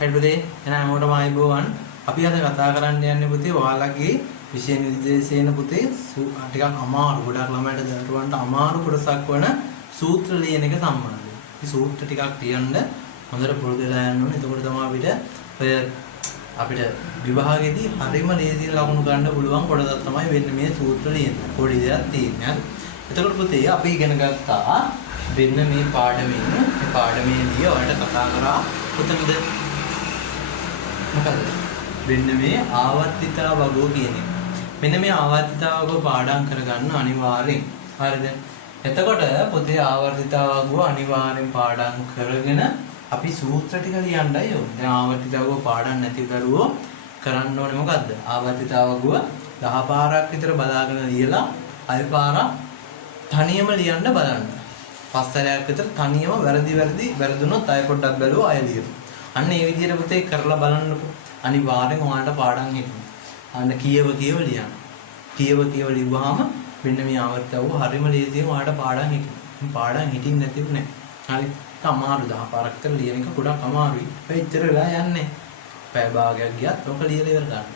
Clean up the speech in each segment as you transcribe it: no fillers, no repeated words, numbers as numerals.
හරි පුතේ එහෙනම් හැමෝටම ආයිබෝවන් අපි අද කතා කරන්න යන්නේ පුතේ ඔයාලගේ විෂය නිර්දේශයෙන් පුතේ ටිකක් අමාරු ගොඩක් ළමයින්ට දරුවන්ට අමාරු කොටසක් වන සූත්‍ර ලියන එක සම්බන්ධයි. මේ සූත්‍ර ටිකක් ලියන්න හොඳට පුරුදු වෙලා යන්න ඕනේ. එතකොට තමයි අපිට විභාගෙදී හරිම ලේසියෙන් ලකුණු ගන්න පුළුවන් කොටසක් තමයි වෙන්නේ මේ සූත්‍ර ලියන්න. පොඩි දෙයක් තියෙනවා. එතකොට පුතේ අපි ඉගෙන ගත්තා වෙන්න මේ පාඩමේදී ඔයාලට කතා කරා කොතනද මොකද වෙන්න මේ ආවර්තිතා වගෝ කියන එක. මෙන්න මේ ආවර්තිතා වගෝ පාඩම් කරගන්න අනිවාර්යෙන්. හරිද? එතකොට පුතේ ආවර්තිතා වගෝ අනිවාර්යෙන් පාඩම් කරගෙන අපි සූත්‍ර ටික ලියන්නයි ඕනේ. දැන් ආවර්තිතා වගෝ පාඩම් නැති කරුවෝ කරන්න ඕනේ මොකද්ද? ආවර්තිතා වගෝ 10 පාරක් විතර බලාගෙන ලියලා අය පාරක් තනියම ලියන්න බලන්න. පස්සරයක් විතර තනියම වැරදුනොත් අය පොඩ්ඩක් බැලුවා අය ලියමු. අන්න ඒ විදිහට පුතේ කරලා බලන්නකෝ. අනිවාර්යෙන් ඔයාලට පාඩම් හිටින්න. අන්න කියව ලියන්න. කියව ලිව්වහම මෙන්න මේ ආවර්තව හරිම ලේසියෙන් ඔයාලට පාඩම් හිටින්න. පාඩම් හිටින්න නැතිව නෑ. හරි. අමාරු 10 පාරක් විතර ලියන එක ගොඩක් අමාරුයි. ඒ ඉතර වෙලා යන්නේ. පැය භාගයක් ගියත් ඔක ලියලා ඉවර ගන්න.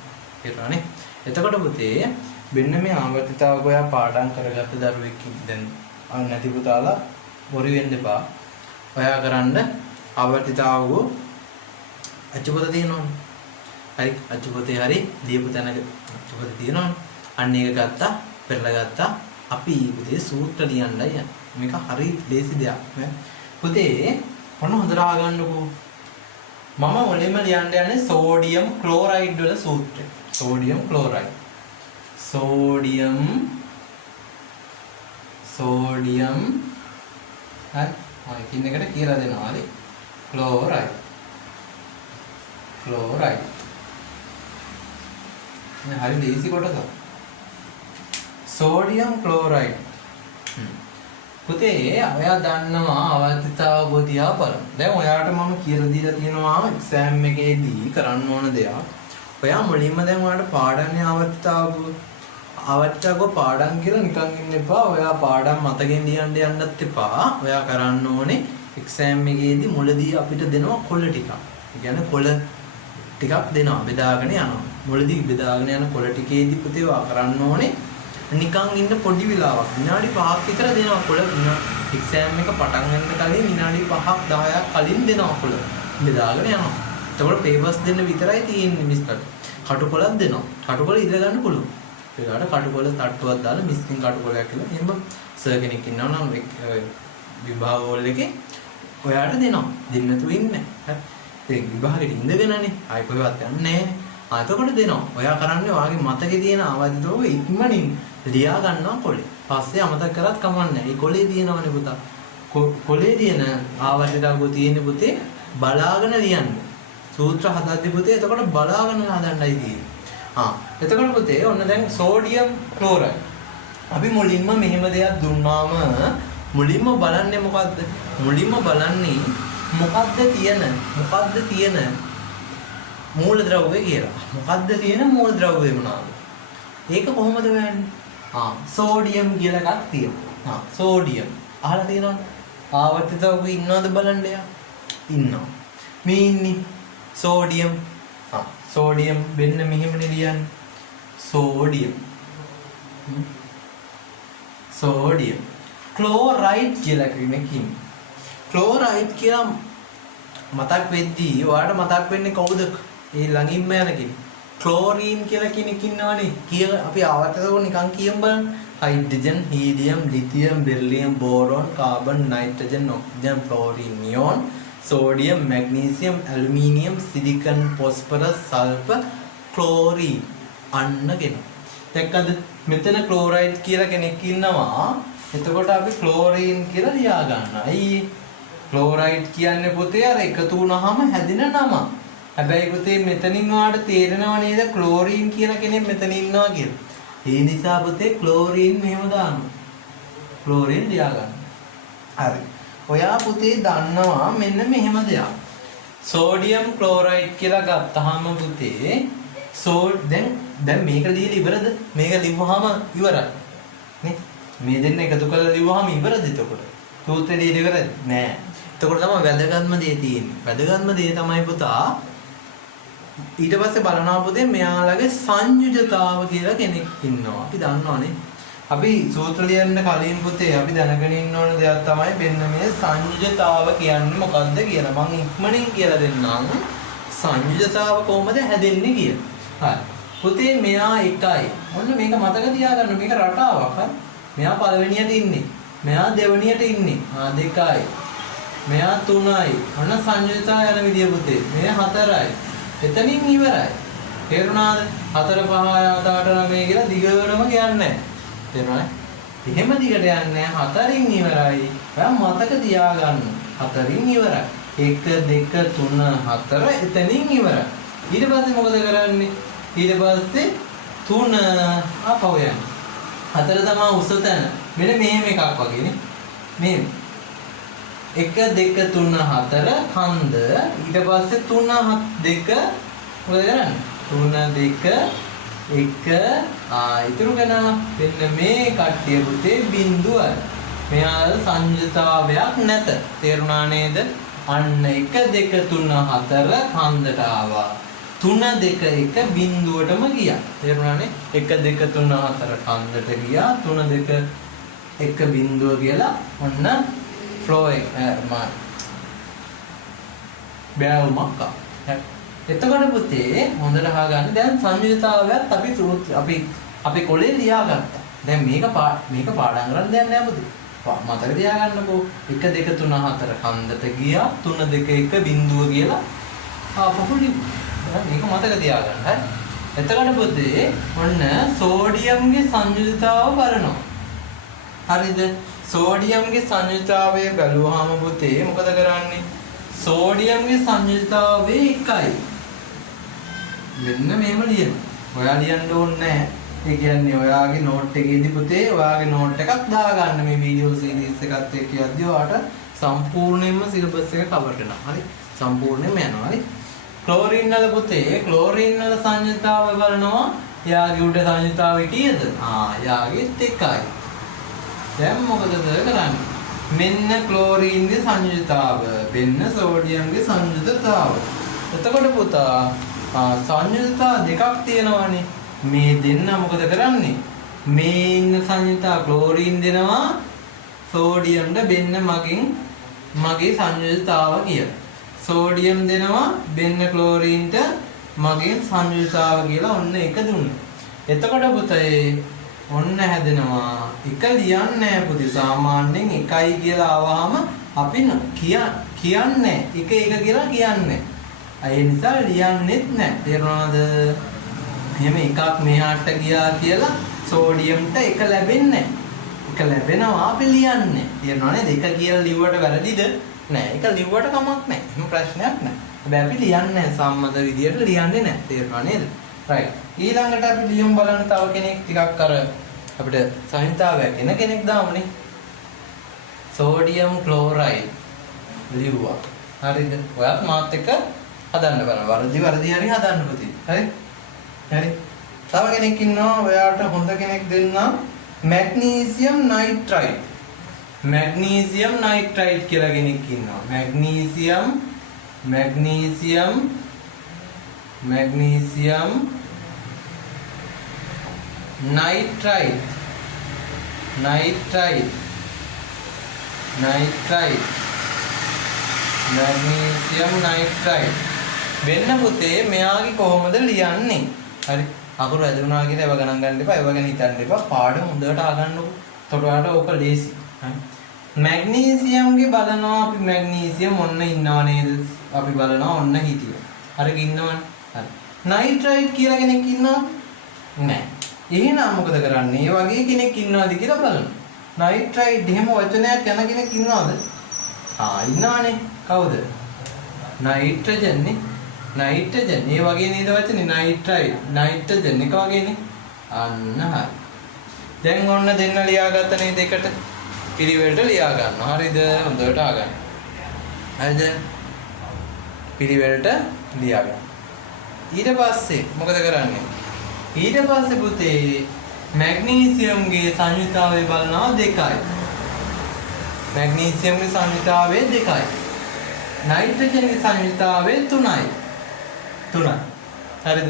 ඒකනේ. එතකොට පුතේ මෙන්න මේ ආවර්තිතාවක ඔයා පාඩම් කරගත්ත දරුවෙක් දැන් නැති පුතාලා බොරු වෙන්න එපා. ඔයා කරන්න ආවර්තිතාවක අච්චුපත තියෙනවනේ. හරි අච්චුපතේ හරි දීපු තැනක අච්චුපත තියෙනවනේ. අන්න ඒක ගත්තා, පෙරලා ගත්තා. අපි පුතේ සූත්‍ර ලියන්නයි යන්නේ. මේක හරි ලේසි දෙයක්. පුතේ මොන හොඳට අහගන්නකෝ. මම මුලින්ම ලියන්න යන්නේ සෝඩියම් ක්ලෝරයිඩ් වල සූත්‍රය. Sodium chloride. සෝඩියම් හරි එකින් එකට කියලා දෙනවා හරි ක්ලෝරයිඩ් මේ හරි ලේසි කොටසක් සෝඩියම් ක්ලෝරයිඩ් පුතේ ඔයා දන්නවා ආවර්තිතාව ගොතියා බලන්න. දැන් ඔයාට මම කියලා දීලා තියෙනවා එක්සෑම් එකේදී කරන්න ඕන දෙයක්. ඔයා මුලින්ම දැන් ඔයාලට පාඩම්නේ ආවර්තිතාව පාඩම් කියලා නිකන් ඉන්න එපා. ඔයා පාඩම් මතකෙන් ලියන්න යන්නත් එපා. ඔයා කරන්න ඕනේ එක්සෑම් එකේදී මුලදී අපිට දෙනවා කොළ ටිකක්. ඒ කියන්නේ කොළ ටිකක් දෙනවා බෙදාගෙන යනවා. මුලදී බෙදාගෙන යන කොළ ටිකේදී පුතේ ඔයා කරන්න ඕනේ නිකන් ඉන්න පොඩි වෙලාවක් විනාඩි 5ක් විතර දෙනවා කොළ එක්සෑම් එක පටන් ගන්න කලින් විනාඩි 5ක් 10ක් කලින් දෙනවා කොළ බෙදාගෙන යනවා. එතකොට පේපර්ස් දෙන්න විතරයි තියෙන්නේ මිස්ටර්. කටුකොලක් දෙනවා. කටුකොල ඉල්ල ගන්න පුළුවන්. ඒකට කටුකොල තට්ටුවක් දාලා මිස්කින් කටුකොලයක් කියලා එහෙම සර් කෙනෙක් ඉන්නවා නම් විභාග වල එකේ ඔයාට දෙනවා. දෙන්න නැතුව ඉන්නේ. හරි. ඒ විභාගෙට ඉඳගෙනනේ ආයි කොහෙවත් යන්නේ නැහැ. එතකොට දෙනවා. ඔයා කරන්නේ ඔයාගේ මතකේ තියෙන ආවදිතෝව ඉක්මනින් ලියා ගන්නවා කොලේ. පස්සේ අමතක කරත් කමන්නේ නැහැ. මේ කොලේ තියෙනවනේ පුතා. කොලේ තියෙන ආවදිතාවක තියෙන පුතේ බලාගෙන ලියන්න. සූත්‍ර හදද්දී පුතේ එතකොට බලාගෙන හදන්නයි තියෙන්නේ. එතකොට පුතේ ඔන්න දැන් සෝඩියම් ක්ලෝරයිඩ්. අපි මුලින්ම මෙහෙම දෙයක් දුන්නාම මුලින්ම බලන්නේ මොකද්ද? මුලින්ම බලන්නේ මොකද්ද තියෙන මූලද්‍රව්‍ය කියලා. මොකද්ද තියෙන මූලද්‍රව්‍ය මොනවාද? ඒක කොහොමද හොයන්නේ? සෝඩියම් කියලා එකක් තියෙනවා. සෝඩියම්. අහලා තියෙනවද? ආවර්තිතවක ඉන්නවද බලන්න යා. ඉන්නවා. මේ ඉන්නේ සෝඩියම්. සෝඩියම් වෙන්න මෙහෙමනේ ලියන්නේ. සෝඩියම්. ක්ලෝරයිඩ් කියලා කෙනෙක් ඉන්නේ. ක්ලෝරයිඩ් කියලා මතක් වෙද්දී ඔයාලට මතක් වෙන්නේ කවුද? ඒ ළඟින්ම යන කෙනෙක්. ක්ලෝරින් කියලා කෙනෙක් ඉන්නවනේ. අපි ආවර්තකව නිකන් කියමු බලන්න. Hydrogen, helium, lithium, beryllium, boron, carbon, nitrogen, oxygen, fluorine, neon, sodium, magnesium, aluminium, silicon, phosphorus, sulphur, chlorine අන්නගෙන. දැක්කද? මෙතන ක්ලෝරයිඩ් කියලා කෙනෙක් ඉන්නවා. එතකොට අපි ක්ලෝරින් කියලා ලියා ගන්නවා. අයියේ ක්ලෝරයිඩ් කියන්නේ පුතේ අර එකතු වුණාම හැදෙන නම. හැබැයි පුතේ මෙතනින් ඔයාලට තේරෙනව නේද ක්ලෝරින් කියන කෙනෙක් මෙතන ඉන්නවා කියලා. ඒ නිසා පුතේ ක්ලෝරින් මෙහෙම දානවා. ක්ලෝරින් ලියා ගන්න. හරි. ඔයා පුතේ දන්නවා මෙන්න මෙහෙම දෙයක්. සෝඩියම් ක්ලෝරයිඩ් කියලා ගත්තාම පුතේ දැන් මේක ලියලා ඉවරද? මේක ලිව්වහම ඉවරයි. නේ? මේ දෙන්න එකතු කරලා ලිව්වහම ඉවරද එතකොට? සූත්‍රය ලියලා ඉවරද? නෑ. එතකොට තමයි වැදගත්ම දේ තියෙන්නේ. වැදගත්ම දේ තමයි පුතා ඊට පස්සේ බලනවා පුතේ මෙයාලගේ සංයුජතාව කියලා කෙනෙක් ඉන්නවා. අපි දන්නවනේ. අපි සූත්‍ර ලියන්න කලින් පුතේ අපි දැනගෙන ඉන්න ඕන දෙයක් තමයි මෙන්න මේ සංයුජතාව කියන්නේ මොකක්ද කියලා. මම ඉක්මනින් කියලා දෙන්නම්. සංයුජතාව කොහොමද හැදෙන්නේ කියලා. හරි. පුතේ මෙයා එකයි. ඔන්න මේක මතක තියාගන්න. මේක රටාවක්. හරි. මෙයා පළවෙනියට ඉන්නේ. මෙයා දෙවෙනියට ඉන්නේ. දෙකයි. මෙයා තුනයි. ඔන්න සංයුජතාව යන විදිය පුතේ. මේ හතරයි. එතනින් ඉවරයි. තේරුණාද? 4 5 6 7 8 9 කියලා දිගටම කියන්නේ. තේරුණාද? එහෙම දිගට යන්නේ 4න් ඉවරයි. ඔයා මතක තියාගන්න. 4න් ඉවරයි. 1 2 3 4 එතනින් ඉවරයි. ඊට පස්සේ මොකද කරන්නේ? ඊට පස්සේ 3 ආපහු යන්න. 4 තමයි උස තැන. මෙන්න මෙහෙම එකක් වගේනේ. මෙහෙම 1 2 3 4 කන්ද ඊට පස්සේ 3 2 මොකද කරන්නේ 3 2 1 ඉතුරු ගණන මෙන්න මේ කට්ටිය පුතේ බිඳුවයි මෙයා සංයුතාවයක් නැත තේරුණා නේද අන්න 1 2 3 4 කන්දට ආවා 3 2 1 බිඳුවටම ගියා තේරුණානේ 1 2 3 4 කන්දට ගියා 3 2 1 බිඳුව කියලා ඔන්න flow එක බෑවුමක් එතකොට පුතේ හොඳට අහගන්න දැන් සංයුතාවයත් අපි කොලේ ලියාගත්තා දැන් මේක පාඩම් කරන්න දෙයක් නෑ පුතේ මතක තියාගන්නකෝ 1 2 3 4 කන්දට ගියා 3 2 1 බිඳුව කියලා ආපහු ලියුවා මේක මතක තියාගන්න හරි එතකොට පුතේ ඔන්න සෝඩියම්ගේ සංයුතාව බලනවා හරිද සෝඩියම්ගේ සංයුතාවය බැලුවාම පුතේ මොකද කරන්නේ? සෝඩියම්ගේ සංයුතාවය 1යි. මෙන්න මේව ලියනවා. ඔයා ලියන්න ඕනේ නැහැ. ඒ කියන්නේ ඔයාගේ නෝට් එකේදී පුතේ ඔයාගේ නෝට් එකක් දාගන්න මේ වීඩියෝ සීරීස් එකත් එක්ක යද්දී ඔයාට සම්පූර්ණයෙන්ම සිලබස් එක කවර් වෙනවා. හරි? සම්පූර්ණයෙන්ම යනවා. හරි? ක්ලෝරින් වල පුතේ ක්ලෝරින් වල සංයුතාවය බලනවා. යාගේ උඩ සංයුතාවය කීයද? යාගේත් 1යි. දැන් මොකද කරන්නේ මෙන්න ක්ලෝරින්ගේ සංයුතාව මෙන්න සෝඩියම්ගේ සංයුතාව එතකොට පුතා සංයුතා දෙකක් තියෙනවානේ මේ දෙන්න මොකද කරන්නේ මේ ඉන්න සංයුතා ක්ලෝරින් දෙනවා සෝඩියම්ට මෙන්න මගේ සංයුතාව කියලා සෝඩියම් දෙනවා මෙන්න ක්ලෝරින්ට මගේ සංයුතාව කියලා ඔන්න එක දුන්නා එතකොට පුතේ ඔන්න හැදෙනවා එක ලියන්නේ නැහැ පුතේ සාමාන්‍යයෙන් එකයි කියලා ආවහම අපි කියන්නේ එක කියලා කියන්නේ ඒ නිසා ලියන්නෙත් නැහැ තේරුණාද එහෙම එකක් මෙහාට ගියා කියලා සෝඩියම්ට එක ලැබෙන්නේ එක ලැබෙනවා අපි ලියන්නේ තේරුණානේ දෙක කියලා ලිව්වට වැරදිද නෑ එක ලිව්වට කමක් නෑ එහෙම ප්‍රශ්නයක් නෑ හැබැයි අපි ලියන්නේ සම්මත විදියට ලියන්නේ නෑ තේරුණා නේද රයිට් ඊළඟට අපි ලියමු බලන්න තව කෙනෙක් ටිකක් අර අපිට සංයුතාවයක් එන කෙනෙක් දාමුනේ සෝඩියම් ක්ලෝරයිඩ් ලිව්වා හරිද ඔයත් මාත් එක්ක හදන්න බලන්න වරදි හරි හදන්න පුතේ හරි හරි තව කෙනෙක් ඉන්නවා ඔයාට හොඳ කෙනෙක් දෙන්නම් මැග්නීසියම් නයිට්‍රයිඩ් කියලා කෙනෙක් ඉන්නවා මැග්නීසියම් nitride magnesium nitride වෙන්න පුතේ මෙයාගේ කොහොමද ලියන්නේ හරි අකුරු ඇදුණා කියලා ඒව ගණන් ගන්න එපා ඒව ගැන හිතන්න එපා පාඩම හොඳට අහගන්නකො එතකොට ඔයාලට ඕක ලේසි හරි මැග්නීසියම්ගේ බලනවා අපි මැග්නීසියම් ඔන්න ඉන්නව නේද අපි බලනවා ඔන්න හිටියා හරි ඉන්නවනේ හරි නයිට්‍රයිඩ් කියලා කෙනෙක් ඉන්නවද නෑ එහෙනම් මොකද කරන්නේ? ඒ වගේ කෙනෙක් ඉන්නවද කියලා බලන්න. නයිට්‍රයිඩ් එහෙම වචනයක් යන කෙනෙක් ඉන්නවද? ඉන්නවනේ. කවුද? නයිට්‍රජන් නේ. නයිට්‍රජන්. ඒ වගේ නේද වචනේ නයිට්‍රයිඩ්. නයිට්‍රජන් එක වගේනේ. අන්න හරි. දැන් ඔන්න දෙන්න ලියාගත්ත නේද එකට? පිළිවෙලට ලියා ගන්නවා. හරිද? හොඳට අහගන්න. හරිද? පිළිවෙලට ලියා ගන්න. ඊට පස්සේ මොකද කරන්නේ? ඊට පස්සේ පුතේ මැග්නීසියම්ගේ සංයුතාවය බලනවා 2යි. මැග්නීසියම්ගේ සංයුතාවය 2යි. නයිට්‍රජන්ගේ සංයුතාවය 3යි. හරිද?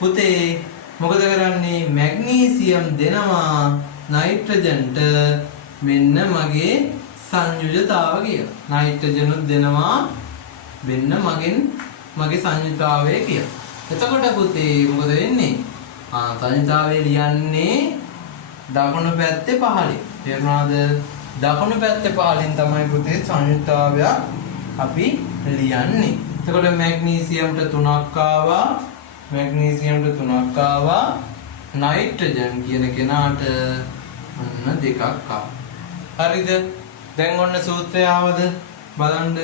පුතේ මොකද කරන්නේ? මැග්නීසියම් දෙනවා නයිට්‍රජන්ට මෙන්න මගේ සංයුජතාව කියලා. නයිට්‍රජන් උත් දෙනවා මෙන්න මගේ සංයුජතාවය කියලා. එතකොට පුතේ මොකද වෙන්නේ? සංයුජතාවය ලියන්නේ දකුණු පැත්තේ පහළින්. තේරුණාද? දකුණු පැත්තේ පහළින් තමයි පුතේ සංයුජතාවය අපි ලියන්නේ. එතකොට මැග්නීසියම්ට 3ක් ආවා. මැග්නීසියම්ට 3ක් ආවා. නයිට්‍රජන් කියන කෙනාට ඔන්න 2ක් ආවා. හරිද? දැන් ඔන්න සූත්‍රය ආවද? බලන්න.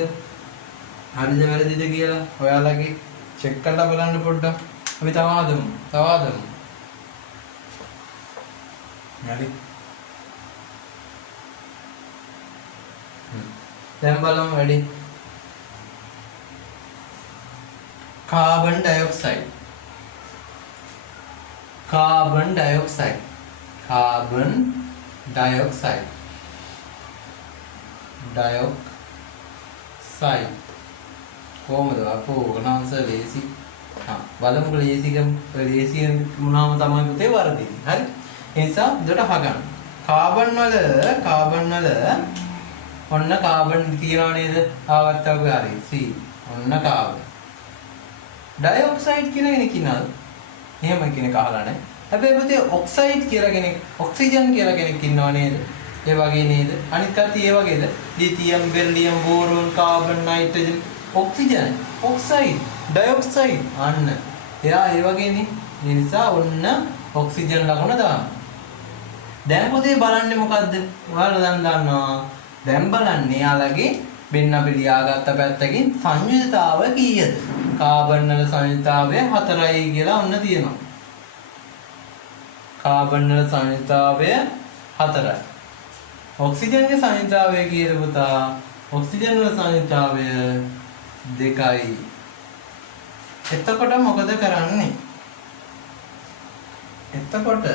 හරිද වැරදිද කියලා ඔයාලගේ චෙක් කරලා බලන්න පොඩ්ඩක්. අපි තව හදමු. හරි. දැන් බලමු වැඩි. carbon dioxide කොහොමද අපෝ ගණන්ස ලේසි බලමු ලේසියෙන් වුණාම තමයි පුතේ වරදින්නේ. හරි. ඒ නිසා දෙකට හගන්න. කාබන් වල ඔන්න කාබන් තියනවා නේද? ආවර්තක හරි. C ඔන්න කාබන්. ඩයොක්සයිඩ් කියලා කෙනෙක් ඉන්නවද? එහෙම කෙනෙක් අහලා නැහැ. හැබැයි පුතේ ඔක්සයිඩ් කියලා කෙනෙක්, ඔක්සිජන් කියලා කෙනෙක් ඉන්නව නේද? ඒ වගේ නේද? අනිත් කට්ටිය ඒ වගේද? Lithium, beryllium, boron, carbon, nitrogen, oxygen, oxide, dioxide අන්න. එයා ඒ වගේනේ. ඒ නිසා ඔන්න ඔක්සිජන් ලකුණ දාන්න. දැන් පුතේ බලන්නේ මොකද්ද? ඔයාලා දැන් දන්නවා. දැන් බලන්නේ යාළගේ මෙන්න අපි ලියාගත්ත පැත්තකින් සංයුජතාව කීයද? කාබන් වල සංයුජතාවය 4යි කියලා ඔන්න තියෙනවා. කාබන් වල සංයුජතාවය 4යි. ඔක්සිජන්ගේ සංයුජතාවය කීයද පුතා? ඔක්සිජන් වල සංයුජතාවය 2යි. එතකොට මොකද කරන්නේ? එතකොට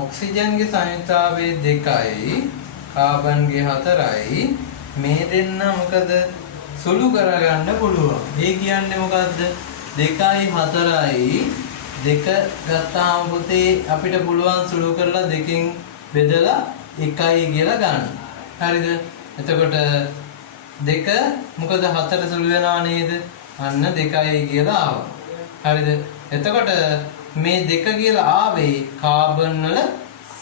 ඔක්සිජන්ගේ සංයුජතාවය 2යි, කාබන්ගේ 4යි. මේ දෙන්න මොකද සුළු කරගන්න පුළුවන්. ඒ කියන්නේ මොකද්ද? 2යි 4යි 2 ගත්තාම පුතේ අපිට පුළුවන් සුළු කරලා 2කින් බෙදලා 1යි කියලා ගන්න. හරිද? එතකොට 2 මොකද 4 සුළු වෙනවා නේද? අන්න 2යි කියලා ආවා. හරිද? එතකොට මේ 2 කියලා ආවේ කාබන් වල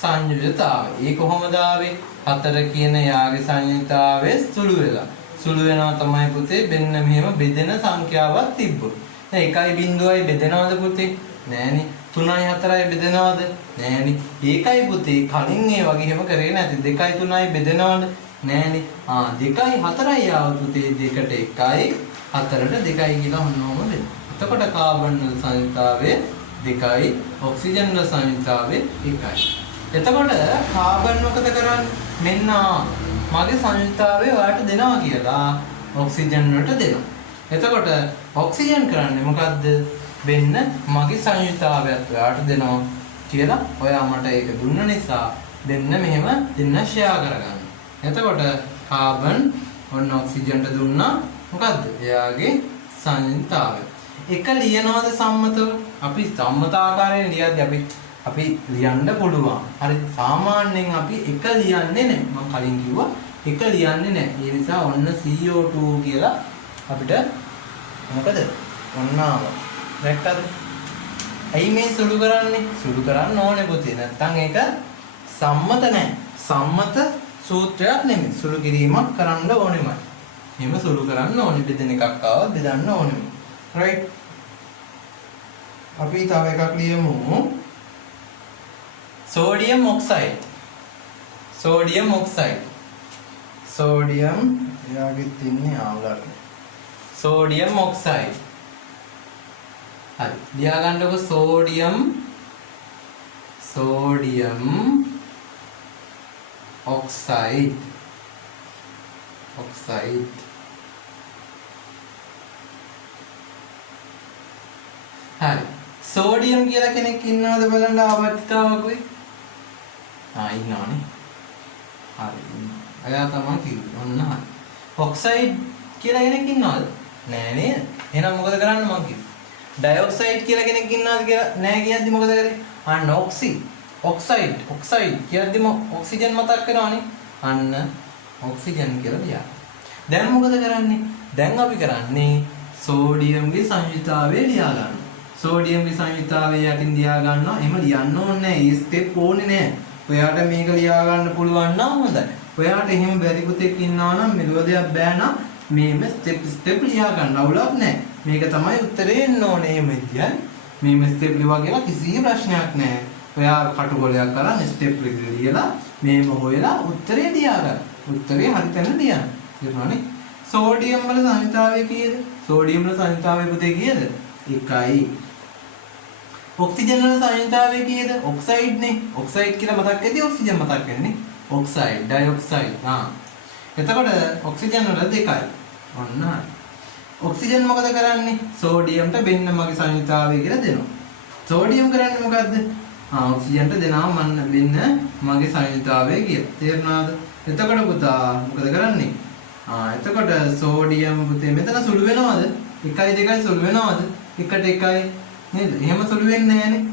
සංයුජතාවය. ඒ කොහොමද ආවේ? 4 කියන යාගේ සංයුජතාවය සුළු වෙලා. සුළු වෙනවා තමයි පුතේ මෙන්න මෙහෙම බෙදෙන සංඛ්‍යාවක් තිබ්බොත්. දැන් 1.0යි බෙදෙනවද පුතේ? නෑනේ. 3යි 4යි බෙදෙනවද? නෑනේ. ඒකයි පුතේ කලින් ඒ වගේ හැම කරේ නැති. 2යි 3යි බෙදෙනවද? නෑනේ. 2යි 4යි ආව පුතේ 2ට 1යි 4ට 2යි කියලා ඔන්නෝම වෙනවා. එතකොට කාබන් වල සංයුජතාවය 2යි, ඔක්සිජන් වල සංයුජතාවය 1යි. එතකොට කාබන් මොකද කරන්නේ? මෙන්න මගේ සංයුජතාවය ඔයාලට දෙනවා කියලා ඔක්සිජන් වලට දෙනවා. එතකොට ඔක්සිජන් කරන්නේ මොකද්ද? වෙන්න මගේ සංයුජතාවයත් ඔයාලට දෙනවා කියලා ඔයා මට ඒක දුන්න නිසා දෙන්න මෙහෙම දෙන්න ෂෙයා කරගන්න. එතකොට කාබන් ඔන්න ඔක්සිජන්ට දුන්නා මොකද්ද? එයාගේ සංයුජතාවය. එක ලියනවාද සම්මතව? අපි සම්මත ආකාරයෙන් ලියද්දී අපි ලියන්න පුළුවන්. හරි සාමාන්‍යයෙන් අපි එක ලියන්නේ නැහැ. මම කලින් කිව්වා එක ලියන්නේ නැහැ. ඒ නිසා ඔන්න CO2 කියලා අපිට මොකද? ඔන්න ආවා. දැක්කද? ඇයි මේ සුළු කරන්නේ? සුළු කරන්න ඕනේ පුතේ. නැත්තම් ඒක සම්මත නැහැ. සම්මත සූත්‍රයක් නෙමෙයි. සුළු කිරීමක් කරන්න ඕනෙමයි. එහෙම සුළු කරන්න ඕනේ. බෙදෙන එකක් ආවොත් බෙදන්න ඕනෙම. right? අපි තව එකක් ලියමු. sodium oxide. sodium oxide. sodium එයාගෙත් ඉන්නේ ආවලක්. sodium oxide. හරි. ලියා ගන්නකො sodium oxide. හරි. සෝඩියම් කියලා කෙනෙක් ඉන්නවද බලන්න ආවර්තිතාවකුයි? ඉන්නවනේ. හරි. අයා තමයි කිව්වේ. ඔන්න හරි. ඔක්සයිඩ් කියලා කෙනෙක් ඉන්නවද? නෑ නේද? එහෙනම් මොකද කරන්න මං කිව්වේ? ඩයොක්සයිඩ් කියලා කෙනෙක් ඉන්නවද කියලා නෑ කියද්දි මොකද කරේ? අන්න ඔක්සයිඩ් කියද්දිම ඔක්සිජන් මතක් වෙනවනේ. අන්න ඔක්සිජන් කියලා ලියනවා. දැන් මොකද කරන්නේ? දැන් අපි කරන්නේ සෝඩියම්ගේ සංයුතාවය ලියා ගන්නවා. සෝඩියම්ගේ සංයුතාවය යටින් ලියා ගන්නවා. එහෙම ලියන්න ඕනේ නෑ. මේ ස්ටෙප් ඕනේ නෑ. ඔයාට මේක ලියා ගන්න පුළුවන් නම් හොඳයි. ඔයාට එහෙම බැරි පුතෙක් ඉන්නවා නම් මෙලොව දෙයක් බෑ නම් මේම ස්ටෙප් ලියා ගන්න අවුලක් නැහැ. මේක තමයි උත්තරේ එන්න ඕනේ එහෙම කියන්නේ. මේම ස්ටෙප් ලියවා කියලා කිසි ප්‍රශ්නයක් නැහැ. ඔයා කටුකොලයක් අරන් ස්ටෙප් ලියලා මේම හොයලා උත්තරේ ලියා ගන්න. උත්තරේ හරි තැන ලියන්න. තේරුණානේ? සෝඩියම් වල සංයුතාවය කීයද? සෝඩියම් වල සංයුතාවය පුතේ කීයද? 1යි. ඔක්සිජන් වල සංයුතාවය කීයද? ඔක්සයිඩ් නේ. ඔක්සයිඩ් කියලා මතක් වෙද්දී ඔක්සිජන් මතක් වෙන්නේ. Oxide, dioxide. එතකොට ඔක්සිජන් වල 2යි. ඔන්න හරි. ඔක්සිජන් මොකද කරන්නේ? සෝඩියම්ට බෙන්න මගේ සංයුතාවය කියලා දෙනවා. සෝඩියම් කරන්නේ මොකද්ද? ඔක්සිජන්ට දෙනවා මන්න බෙන්න මගේ සංයුතාවය කියලා. තේරුණාද? එතකොට පුතා මොකද කරන්නේ? එතකොට සෝඩියම් පුතේ මෙතන සුළු වෙනවද? 1යි 2යි සුළු වෙනවද? 1ට 1යි නේද? එහෙම සුළු වෙන්නේ නැහනේ.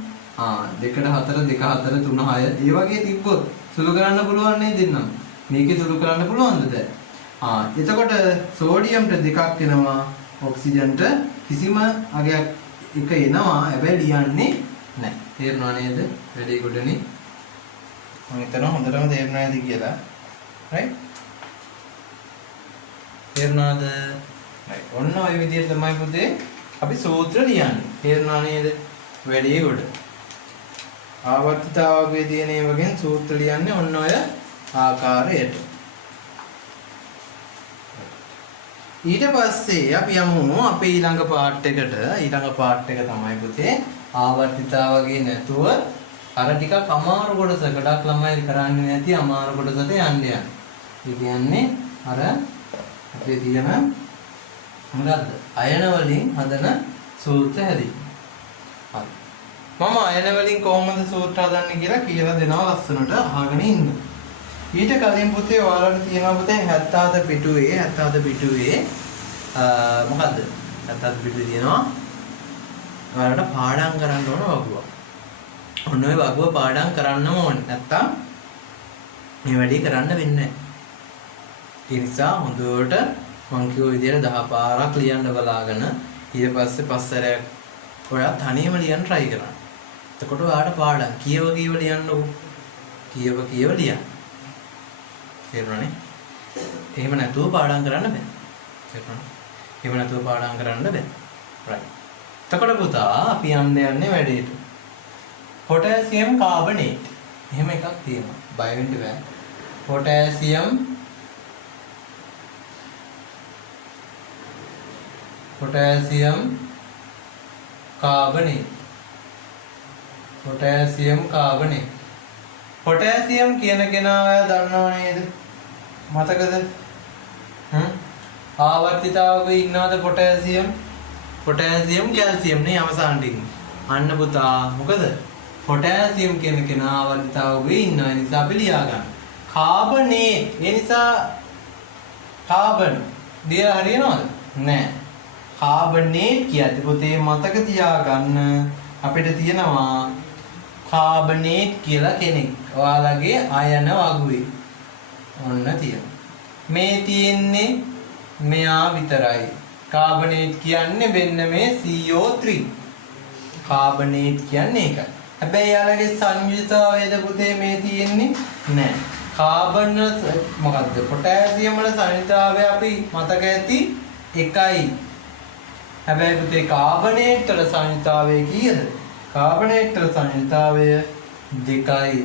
2ට 4 2 4 3 6 ඒ වගේ තිබ්බොත් සුළු කරන්න පුළුවන් නේද දෙන්නම්? මේකේ සුළු කරන්න පුළුවන්ද දැන්? එතකොට සෝඩියම්ට 2ක් එනවා ඔක්සිජන්ට කිසිම අගයක් 1 එනවා හැබැයි ලියන්නේ නැහැ. තේරුණා නේද? වැඩි ගොඩනේ. මම හිතනවා හොඳටම තේරුණා නේද කියලා. right? තේරුණාද? right. ඔන්න ඔය විදිහට තමයි පුතේ අපි සූත්‍ර ලියන්නේ. තේරුණා නේද? වැඩි ගොඩ. ආවර්තිතාවකයේ තියෙන ඒවාගෙන් සූත්‍ර ලියන්නේ ඔන්න ඔය ආකාරයට. ඊට පස්සේ අපි යමු අපේ ඊළඟ පාර්ට් එකට. ඊළඟ පාර්ට් එක තමයි පුතේ ආවර්තිතාවකයේ නැතුව අර ටිකක් අමාරු කොටස. ගොඩක් ළමයි කරන්නේ නැති අමාරු කොටසට යන්න. ඒ කියන්නේ අර අපේ තියෙන මොකද්ද? අයන වලින් හදන සූත්‍ර හැදීම. හරි. මම අයන වලින් කොහොමද සූත්‍ර හදන්නේ කියලා කියලා දෙනවා ලස්සනට අහගෙන ඉන්න. ඊට කලින් පුතේ ඔයාලට තියෙනවා පුතේ 77 පිටුවේ මොකද්ද? 77 පිටුවේ තියෙනවා ඔයාලට පාඩම් කරන්න ඕන වගුවක්. ඔන්න ඔය වගුව පාඩම් කරන්නම ඕනේ. නැත්තම් මේ වැඩේ කරන්න වෙන්නේ නැහැ. ඒ නිසා හොඳට මං කියෝ විදියට 10 පාරක් ලියන්න බලාගෙන ඊට පස්සේ පස්සරයක් ඔයා තනියම ලියන්න try කරන්න. එතකොට ඔයාලට පාඩම් කියව ලියන්නකො. කියව ලියන්න. තේරුණානේ? එහෙම නැතුව පාඩම් කරන්න බෑ. තේරුණා? එහෙම නැතුව පාඩම් කරන්න බෑ. right. එතකොට පුතා අපි යන්නේ වැඩේට. Potassium carbonate. එහෙම එකක් තියෙනවා. බය වෙන්න බෑ. Potassium carbonate. පොටෑසියම් කියන කෙනා අය දන්නව නේද? මතකද? ආවර්තිතාවකේ ඉන්නවද පොටෑසියම්? පොටෑසියම් කැල්සියම් නේ අවසානට ඉන්නේ. අන්න පුතා මොකද? පොටෑසියම් කියන කෙනා ආවර්තිතාවකේ ඉන්නවා. ඒ නිසා අපි ලියා ගන්න. කාබනේට්. ඒ නිසා කාබන් දිය හරියනවද? නෑ. කාබනේට් කියද්දි පුතේ මතක තියාගන්න අපිට තියෙනවා කාබනේට් කියලා කෙනෙක්. ඔයාලගේ අයන වගුවේ. ඔන්න තියෙනවා. මේ තියෙන්නේ මෙයා විතරයි. කාබනේට් කියන්නේ මෙන්න මේ CO3. කාබනේට් කියන්නේ ඒකයි. හැබැයි යාලගේ සංයුතතාවයද පුතේ මේ තියෙන්නේ නැහැ. කාබන් මොකද්ද? පොටෑසියම් වල සංයුතතාවය අපි මතක ඇති 1යි. හැබැයි පුතේ කාබනේට් වල සංයුතතාවය කීයද? කාබනේට් වල සංයුතතාවය 2යි.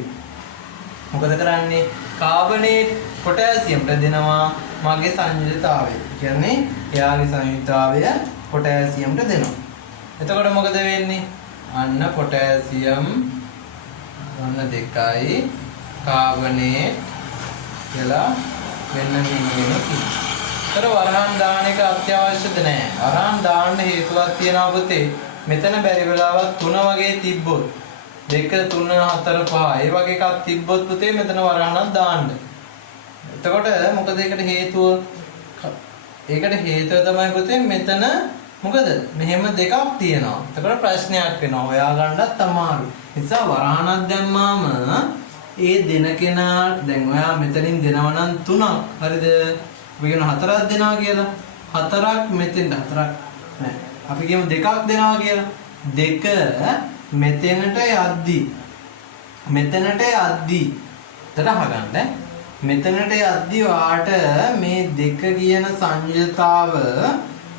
මොකද කරන්නේ? කාබනේට් පොටෑසියම්ට දෙනවා මගේ සංයුතතාවය. කියන්නේ එයාගේ සංයුතතාවය පොටෑසියම්ට දෙනවා. එතකොට මොකද වෙන්නේ? අන්න පොටෑසියම් අන්න 2යි කාබනේට් කියලා මෙන්න මේ තර වරහන් දාන එක අත්‍යවශ්‍යද නැහැ. වරහන් දාන්න හේතුවක් තියෙනවා පුතේ. මෙතන බැරි වෙලාවක් 3 වගේ තිබ්බොත් 2 3 4 5 ඒ වගේ එකක් තිබ්බොත් පුතේ මෙතන වරහනක් දාන්න. එතකොට මොකද ඒකට හේතුව? ඒකට හේතුව තමයි පුතේ මෙතන මොකද මෙහෙම දෙකක් තියෙනවා. එතකොට ප්‍රශ්නයක් වෙනවා. හොයා ගන්නත් අමාරු. නිසා වරහණක් දැම්මාම ඒ දෙන කෙනා දැන් ඔයා මෙතනින් දෙනවා නම් 3ක්. හරිද? අපි කියන 4ක් දෙනවා කියලා. 4ක් මෙතෙන් 4ක් නෑ. අපි කියමු 2ක් දෙනවා කියලා. 2 මෙතෙන්ට යද්දි මෙතනට යද්දි එතන අහගන්න. මෙතනට යද්දි වාට මේ 2 කියන සංයුතතාව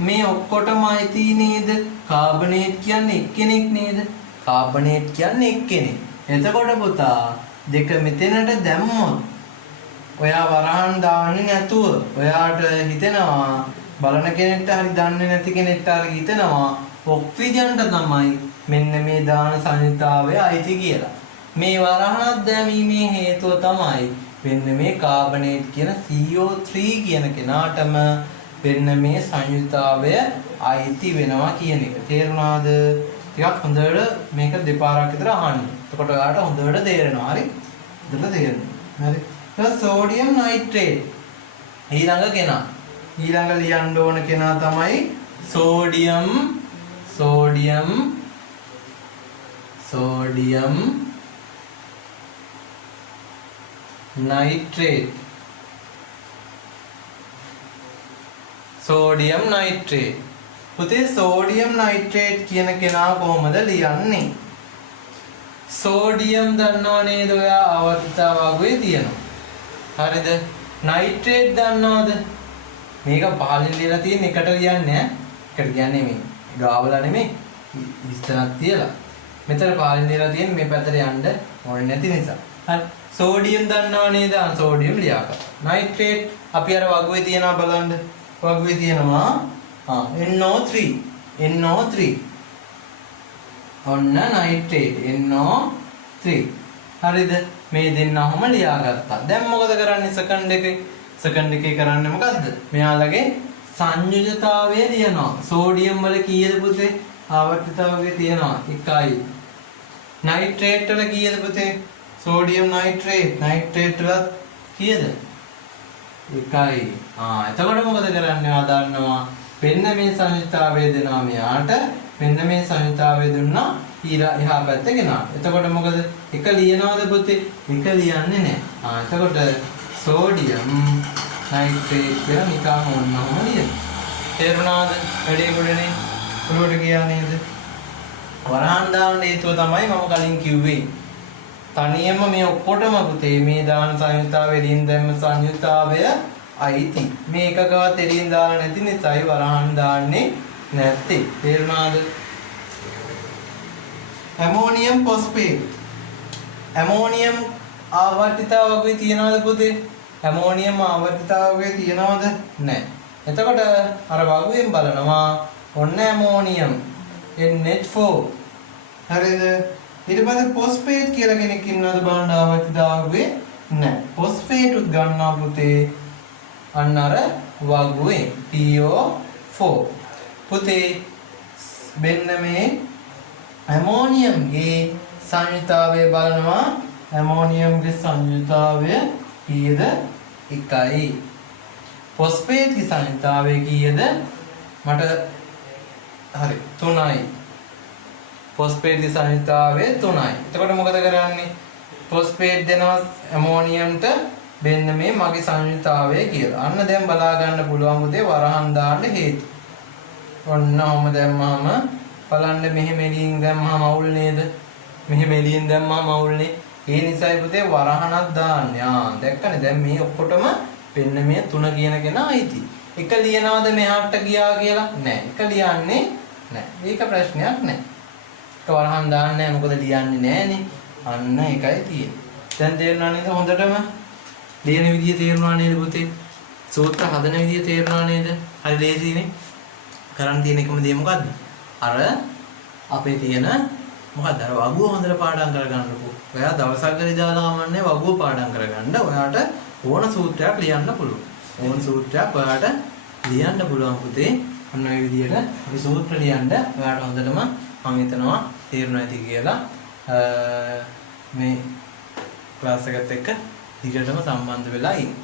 මේ ඔක්කොටම අයිති නේද? කාබනේට් කියන්නේ එක්කෙනෙක් නේද? කාබනේට් කියන්නේ එක්කෙනෙක්. එතකොට පුතා 2 මෙතනට දැම්මොත් ඔයා වරහන් දාන්නේ නැතුව ඔයාට හිතෙනවා බලන කෙනෙක්ට හරි දන්නේ නැති කෙනෙක්ට හරි හිතෙනවා ඔක්සිජන්ට තමයි මෙන්න මේ දාන සංයුතාවය අයිති කියලා. මේ වරහණක් දැමීමේ හේතුව තමයි මෙන්න මේ කාබනේට් කියන CO3 කියන කෙනාටම මෙන්න මේ සංයුතාවය අයිති වෙනවා කියන එක. තේරුණාද? ටිකක් හොඳට මේක දෙපාරක් විතර අහන්න. එතකොට ඔයාලට හොඳට තේරෙනවා. හරි? හොඳට තේරෙනවා. හරි. ඊට සෝඩියම් නයිට්‍රේට් ඊළඟ කෙනා. ඊළඟ ලියන්න ඕන කෙනා තමයි සෝඩියම් නයිට්‍රේට්. Sodium nitrate. පුතේ සෝඩියම් නයිට්‍රේට් කියන කෙනා කොහොමද ලියන්නේ? සෝඩියම් දන්නව නේද? ඔයා ආවර්තිතාවගුවේ තියෙනවා. හරිද? නයිට්‍රේට් දන්නවද? මේක පහලින් ලියලා තියෙන එකට ලියන්නේ ඈ. එකට කියන්නේ මේ ගාවලා නෙමෙයි. ඉස්තරක් තියලා. මෙතන පහලින් ලියලා තියෙන මේ පැත්තට යන්න ඕනේ නැති නිසා. හරි. සෝඩියම් දන්නව නේද? සෝඩියම් ලියාගන්න. නයිට්‍රේට් අපි අර වගුවේ තියනවා බලන්න. වගුවේ තියෙනවා NO3 ඔන්න නයිට්‍රේට් NO3. හරිද? මේ දෙන්නම ලියාගත්තා. දැන් මොකද කරන්නේ සෙකන්ඩ් එකේ කරන්නේ මොකද්ද? මෙයාලගේ සංයුජතාවය ලියනවා. සෝඩියම් වල කීයද පුතේ? ආවර්තිතාවකේ තියෙනවා 1යි. නයිට්‍රේට් වල කීයද පුතේ? සෝඩියම් නයිට්‍රේට් වල කීයද? 1යි. එතකොට මොකද කරන්නේ? ආ දන්නවා. මෙන්න මේ සංයුතාවය දෙනවා මෙයාට. මෙන්න මේ සංයුතාවය දුන්නා එහා පැත්තේ ගෙනා. එතකොට මොකද? එක ලියනවද පුතේ? එක ලියන්නේ නැහැ. එතකොට සෝඩියම් නයිට්‍රේට් කියලා නිකන් ඕනම ලියන්න. තේරුණාද? වැඩේ ගොඩනේ. උඩට ගියා නේද? වරහන් දාන්න හේතුව තමයි මම කලින් කිව්වේ. තනියම මේ ඔක්කොටම පුතේ මේ දාන සංයුතාවයේ ලින් දැම්ම සංයුතාවය අයිති. මේ එකකවත් එළියෙන් දාලා නැති නිසායි වරහන් දාන්නේ නැත්තේ. තේරුණාද? Ammonium phosphate. ඇමෝනියම් ආවර්තිතාවකේ තියනවද පුතේ? ඇමෝනියම් ආවර්තිතාවකේ තියනවද? නැහැ. එතකොට අර වගුවෙන් බලනවා ඔන්න ඇමෝනියම් NH4. හරිද? ඊට පස්සේ ෆොස්ෆේට් කියලා කෙනෙක් ඉන්නවද බලන්න ආවර්තිතාවකේ? නැහැ. ෆොස්ෆේට් උත් ගන්නවා පුතේ අන්න අර වගුවේ PO4. පුතේ මෙන්න මේ ඇමෝනියම්ගේ සංයුතාවය බලනවා. ඇමෝනියම්ගේ සංයුතාවය කීයද? 1යි. ෆොස්ෆේට්ගේ සංයුතාවය කීයද? මට හරි 3යි. ෆොස්ෆේට්ගේ සංයුතාවය 3යි. එතකොට මොකද කරන්නේ? ෆොස්ෆේට් දෙනවා ඇමෝනියම්ට මෙන්න මේ මගේ සංයුතාවය කියලා. අන්න දැන් බලා ගන්න පුළුවන් උදේ වරහන් දාන්න හේතු. ඔන්න ඔහම දැම්මම බලන්න මෙහෙම එළියෙන් දැම්මම අවුල් නේද? මෙහෙම එළියෙන් දැම්මම අවුල්නේ. ඒ නිසායි පුතේ වරහනක් දාන්නේ. දැක්කනේ දැන් මේ ඔක්කොටම මෙන්න මේ 3 කියන කෙනා අයිති. එක ලියනවද මෙහාට ගියා කියලා? නෑ. එක ලියන්නේ නෑ. මේක ප්‍රශ්නයක් නෑ. එක වරහන් දාන්නේ නෑ. මොකද ලියන්නේ නෑනේ. අන්න ඒකයි තියෙන්නේ. දැන් තේරුණා නේද හොඳටම? ලියන විදිය තේරුණා නේද පුතේ? සූත්‍ර හදන විදිය තේරුණා නේද? හරි ලේසියිනේ. කරන් තියෙන එකම දේ මොකද්ද? අර අපේ තියෙන මොකද්ද? අර වගුව හොඳට පාඩම් කරගන්නකෝ. ඔයා දවසක් හරි දාලා කමන්නේ වගුව පාඩම් කරගන්න. ඔයාට ඕන සූත්‍රයක් ලියන්න පුළුවන්. ඕන සූත්‍රයක් ඔයාට ලියන්න පුළුවන් පුතේ. අන්න ඔය විදියට මේ සූත්‍ර ලියන්න ඔයාට හොඳටම මම හිතනවා තේරුණා ඇති කියලා. මේ ක්ලාස් එකත් එක්ක දිගටම සම්බන්ධ වෙලා ඉන්න.